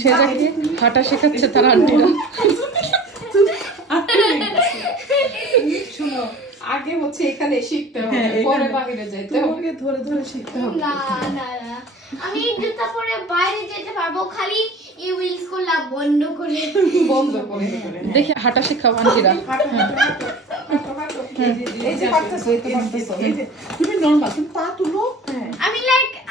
সেজাকে হাঁটা শেখাচ্ছে তার আন্টিরা। শুনো, আগে হচ্ছে এখানে শিখতে হবে, পরে বাইরে যাইতে হবে। ধরে ধরে শিখতে হবে। না না না, আমি জুতা পরে বাইরে যেতে পারবো, খালি এই হুইলস গুলা বন্ধ করে। দেখি হাঁটা শেখাও আন্টিরা। এই যে পারতেছো, এই তো পারতেছো। এই যে তুমি নরমাল, তুমি পা তুলো।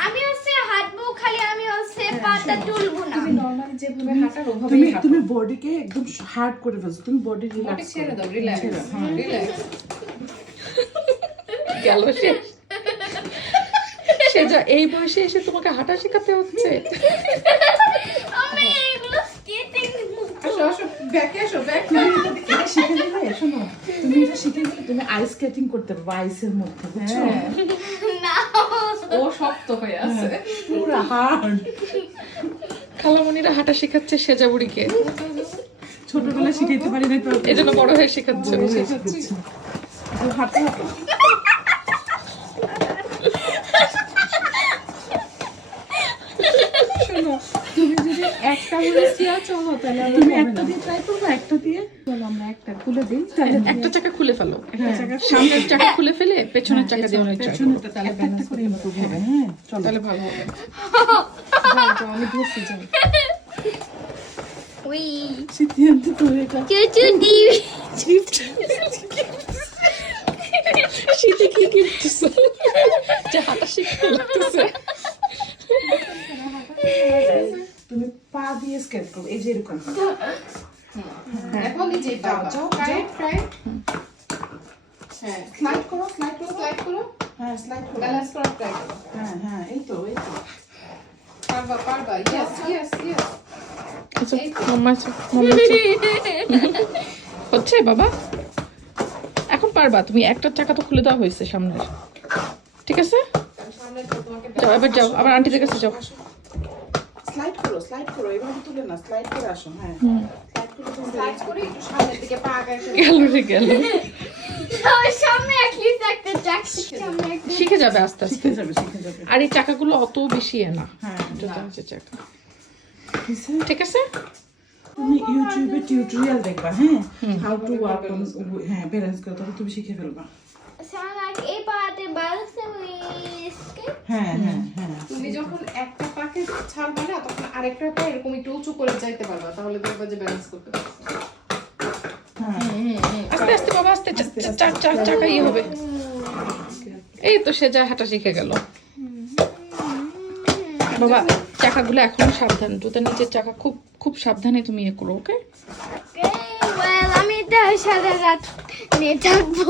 আমি হচ্ছে হাঁটবো, খালি আমি হচ্ছে পাটা তুলবো না। তুমি নরমালি যেভাবে হাঁটার ওভাবেই হাঁটো। তুমি বডিকে একদম হার্ড করে ফেলছো, তুমি বডি রিল্যাক্স ছেড়ে দাও, রিল্যাক্স, রিল্যাক্স। গেল শেষ। সেজা এই বয়সে এসে তোমাকে হাঁটা শেখাতে হচ্ছে। আমি এগুলো স্কেটিং আসো আসো, ব্যাকে আসো, ব্যাক। এটা শিখে নিলে, শোনো, তুমি এটা শিখে নিলে তুমি আইস স্কেটিং করতে পারবে আইসের মধ্যে, বুঝছো? না। ও শক্ত হয়ে আছে, পুরো হার্ড। খালামণিরা হাঁটা শেখাচ্ছে সেজা বুড়িকে, ছোটবেলায় শিখাইতে পারি না তো এই জন্য বড় হয়ে শেখাচ্ছে। হাঁটতে শোনো, তুমি যদি একটা বলে চেয়ার চলো, তাহলে তুমি একটা দিয়ে ট্রাই করবে, একটা দিয়ে চলো আমরা একটা খুলে দিই, তাহলে একটা চাকা খুলে ফেলো, সামনের চাকা খুলে ফেলে পেছনের চাকা দিয়ে অনেক ট্রাই করো, তাহলে একটা করে ইমপ্রুভ হবে। হ্যাঁ চলো, তাহলে ভালো হবে। আমি ধরছি, যাও। উই সিদ্ধান্ত তুমি এটা চুচু দি। শীতে কি কিনতেছো যে হাঁটা শিখতে লাগতেছে? তুমি পা দিয়ে স্কেট করো, এই যে এরকম। এখন নিজে যাও যাও, রাইট রাইট। হ্যাঁ, স্লাইড করো, স্লাইড করো, স্লাইড করো, হ্যাঁ স্লাইড করো, ব্যালেন্স করার ট্রাই করো। হ্যাঁ হ্যাঁ, এই তো এই তো। পারবা পারবা, ইয়েস ইয়েস ইয়েস। হচ্ছে বাবা, এখন পারবা তুমি, একটা চাকা তো খুলে দেওয়া হয়েছে সামনের, ঠিক আছে? সামনে তো তোমাকে যাও এবার, যাও আবার আন্টিদের কাছে যাও। স্লাইড করো, এভাবে তুলে না, স্লাইড করে আসো। হ্যাঁ স্লাইড করে একটু সামনের দিকে পা আগায় ফেলো। গেল রে গেল, সামনে অ্যাটলিস্ট একটা চাক সামনে একটা। শিখে যাবে আস্তে আস্তে। শিখে যাবে, শিখে যাবে। আর এই চাকাগুলো অত বেশি না, হ্যাঁ যত হচ্ছে চাকা, কিসে? ঠিক আছে? তুমি ইউটিউবে টিউটোরিয়াল দেখবা, হ্যাঁ, হাউ টু ওয়ার্ক অন, হ্যাঁ ব্যালেন্স করে, তখন তুমি শিখে ফেলবা। সালাক এই পাতে ব্যালেন্স হুইস্কে। হ্যাঁ হ্যাঁ হ্যাঁ, তুমি যখন একটা পাকে ছাড়বা না, তখন আরেকটা পা এরকম একটু উঁচু করে যাইতে পারবা, তাহলে দেখবা যে ব্যালেন্স করতে পারছো। আস্তে আস্তে বাবা, আস্তে, চাকা ইয়ে হবে। এই তো সেজা হাঁটা শিখে গেল বাবা। চাকাগুলো এখন সাবধান, জুতার নিচের চাকা খুব খুব সাবধানে তুমি ইয়ে করো, ওকে? ওয়েল আমি এটা সারা রাত নিয়ে থাকবো।